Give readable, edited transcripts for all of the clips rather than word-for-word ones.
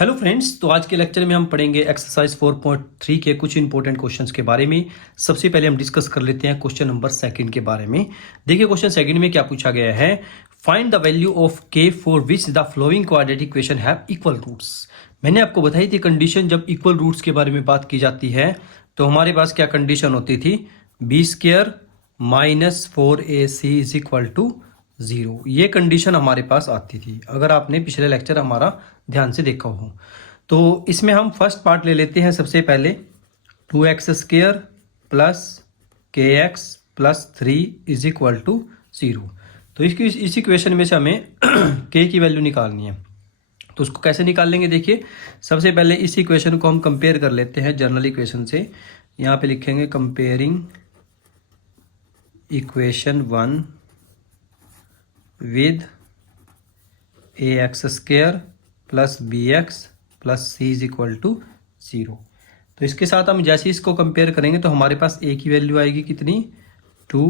Hello friends, तो आज के लेक्चर में हम पढ़ेंगे एक्सरसाइज 4.3 के कुछ इंपॉर्टेंट क्वेश्चंस के बारे में। सबसे पहले हम डिस्कस कर लेते हैं क्वेश्चन नंबर सेकंड के बारे में। देखिए क्वेश्चन सेकंड में क्या पूछा गया है। Find the value of K for which the following quadratic equation have equal roots. मैंने आपको बताई थी कंडीशन, जब इक्वल रूट्स के बारे में बात की जाती है तो हमारे पास क्या कंडीशन होती थी, B square minus 4ac is equal to 0। ये कंडीशन हमारे पास आती थी, अगर आपने पिछले लेक्चर हमारा ध्यान से देखा हो। तो इसमें हम फर्स्ट पार्ट ले लेते हैं। सबसे पहले 2x square plus K X plus 3 is equal to 0। तो इस इक्वेशन में से हमें k की वैल्यू निकालनी है। तो उसको कैसे निकाल लेंगे, देखिए सबसे पहले इस इक्वेशन को हम कंपेयर कर लेते हैं जनरल इक्वेशन से। यहाँ पे लिखेंगे comparing equation 1 with ax square plus B X plus C is equal to 0। तो इसके साथ हम जैसे इसको कंपेयर करेंगे तो हमारे पास a की वैल्यू आएगी कितनी, 2,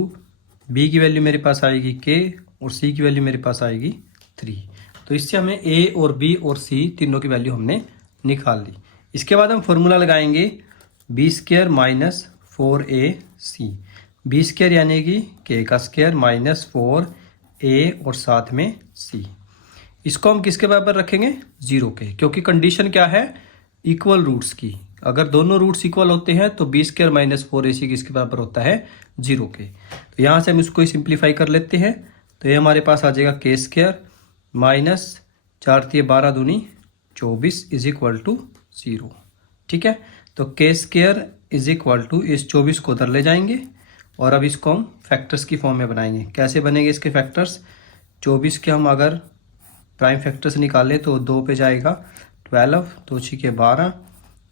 b की वैल्यू मेरे पास आएगी k और c की वैल्यू मेरे पास आएगी 3। तो इससे हमें a और b और c तीनों की वैल्यू हमने निकाल ली। इसके बाद हम फॉर्मूला लगाएंगे B square minus 4ac। B square यानी कि k का स्क्वायर माइनस 4a और साथ में c। इसको हम किसके बराबर रखेंगे, 0 के, क्योंकि कंडीशन क्या है, इक्वल रूट्स की। अगर दोनों रूट्स इक्वल होते हैं तो बी स्क्वायर माइनस 4ac किसके बराबर होता है, 0 के। तो यहाँ से हम इसको सिंप्लीफाई कर लेते हैं। तो ये हमारे पास आ जाएगा के स्क्वायर माइनस 4 × 12 दूनी 24 इज इक्वल टू 0। ठीक है, तो के स्क्वायर इज इक्वल टू इस 24 को उधर ले जाएंगे और अब इसको हम फैक्टर्स की फॉर्म में बनाएंगे। कैसे बनेंगे इसके फैक्टर्स, 24 के हम अगर प्राइम फैक्टर से निकाले तो 2 पे जाएगा 12, 2 × 12,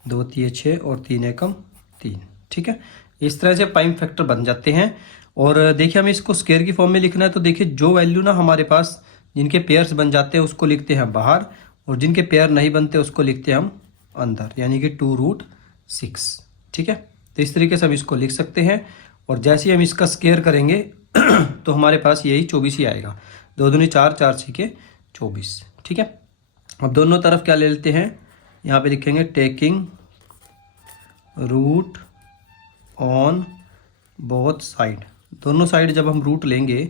2 × 6 और 3 × 3। ठीक है, इस तरह से प्राइम फैक्टर बन जाते हैं। और देखिए हमें इसको स्क्वायर की फॉर्म में लिखना है। तो देखिए जो वैल्यू ना हमारे पास जिनके पेयर्स बन जाते हैं उसको लिखते हैं बाहर, और जिनके पेयर नहीं बनते उसको लिखते हैं हम अंदर, यानी कि 2√6। ठीक है, तो इस तरीके से हम इसको लिख सकते हैं। और जैसे ही हम इसका स्क्वायर करेंगे तो हमारे पास यही 24 ही आएगा। 2 दूनी 4, 4 × 24। ठीक है, अब दोनों तरफ क्या ले लेते हैं, यहाँ पे लिखेंगे taking root on both side. दोनों साइड जब हम रूट लेंगे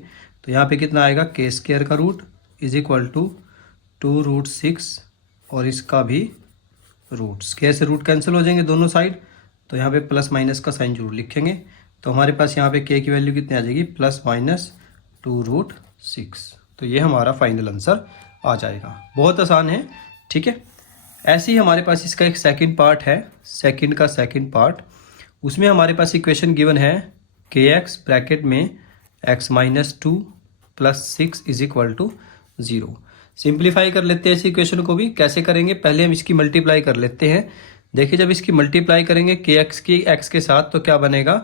तो यहाँ पे कितना आएगा, के स्क्वायर का रूट इज इक्वल टू 2√6 और इसका भी रूट। स्क्वायर से रूट कैंसिल हो जाएंगे दोनों साइड, तो यहाँ पे प्लस माइनस का साइन जरूर लिखेंगे। तो हमारे पास यहाँ पे के की वैल्यू कितनी आ जाएगी, प्लस माइनस 2√6। तो ये हमारा फाइनल आंसर आ जाएगा। बहुत आसान है। ठीक है, ऐसे ही हमारे पास इसका एक सेकंड पार्ट है, सेकंड का सेकंड पार्ट। उसमें हमारे पास इक्वेशन गिवन है के एक्स ब्रैकेट में x minus 2 plus 6 is equal to 0। Simplify कर लेते हैं इस इक्वेशन को भी। कैसे करेंगे, पहले हम इसकी मल्टीप्लाई कर लेते हैं। देखिए जब इसकी मल्टीप्लाई करेंगे के एक्स की x के साथ तो क्या बनेगा,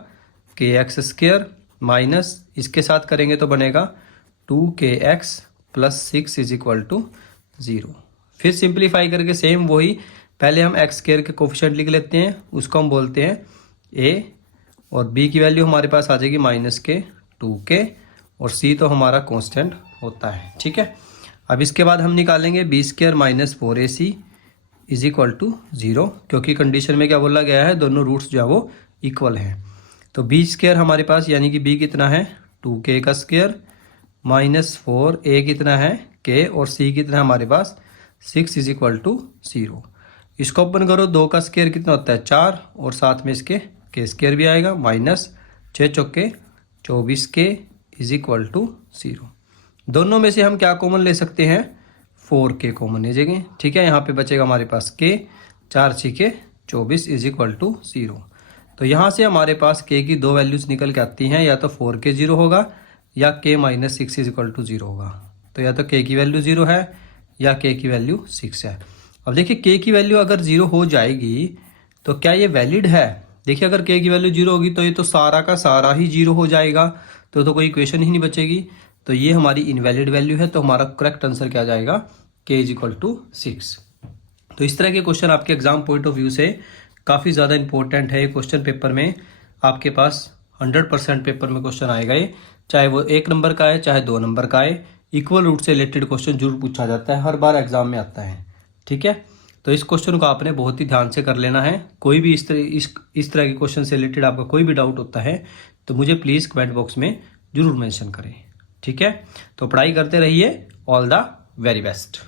के एक्स स्क्वायर माइनस इसके साथ करेंगे तो बनेगा 2kx plus 6 is equal to 0। फिर सिंप्लीफाई करके सेम वही, पहले हम एक्स स्क्वायर के कोफिशिएंट लिख लेते हैं, उसको हम बोलते हैं a, और b की वैल्यू हमारे पास आ जाएगी माइनस के 2k, और c तो हमारा कांस्टेंट होता है। ठीक है, अब इसके बाद हम निकालेंगे B square minus 4ac is equal to 0, क्योंकि कंडीशन में क्या बोला गया है, दोनों रूट्स जो है वो इक्वल हैं। तो बी स्क्वायर हमारे पास यानी कि b कितना है, 2k का स्क्वायर माइनस 4a कितना है k, और c कितना है हमारे पास 6 इज इक्वल टू 0। इसको ओपन करो, 2 का स्क्वायर कितना होता है 4, और साथ में इसके के स्क्वायर भी आएगा, minus 6 × 24k is equal to 0। दोनों में से हम क्या कॉमन ले सकते हैं, 4k कॉमन ले जाएंगे। ठीक है, यहाँ पे बचेगा हमारे पास k, 4 × 24 इज इक्वल टू 0। तो यहाँ से हमारे पास k की 2 वैल्यूज निकल के आती हैं, या तो 4k 0 होगा या k minus 6 is equal to 0 होगा। तो या तो k की वैल्यू 0 है या k की वैल्यू 6 है। अब देखिए k की वैल्यू अगर 0 हो जाएगी तो क्या ये वैलिड है। देखिए अगर k की वैल्यू 0 होगी तो ये तो सारा का सारा ही 0 हो जाएगा, तो कोई इक्वेशन ही नहीं बचेगी। तो ये हमारी इनवैलिड वैल्यू है। तो हमारा करेक्ट आंसर क्या जाएगा, k इज इक्वल टू 6। तो इस तरह के क्वेश्चन आपके एग्जाम पॉइंट ऑफ व्यू से काफ़ी ज़्यादा इंपॉर्टेंट है। क्वेश्चन पेपर में आपके पास 100% पेपर में क्वेश्चन आएगा ये, चाहे वो 1 नंबर का है चाहे 2 नंबर का है। इक्वल रूट से रिलेटेड क्वेश्चन जरूर पूछा जाता है, हर बार एग्जाम में आता है। ठीक है, तो इस क्वेश्चन को आपने बहुत ही ध्यान से कर लेना है। कोई भी इस तरह के क्वेश्चन से रिलेटेड आपका कोई भी डाउट होता है तो मुझे प्लीज़ कमेंट बॉक्स में ज़रूर मेंशन करें। ठीक है, तो पढ़ाई करते रहिए। All the very best.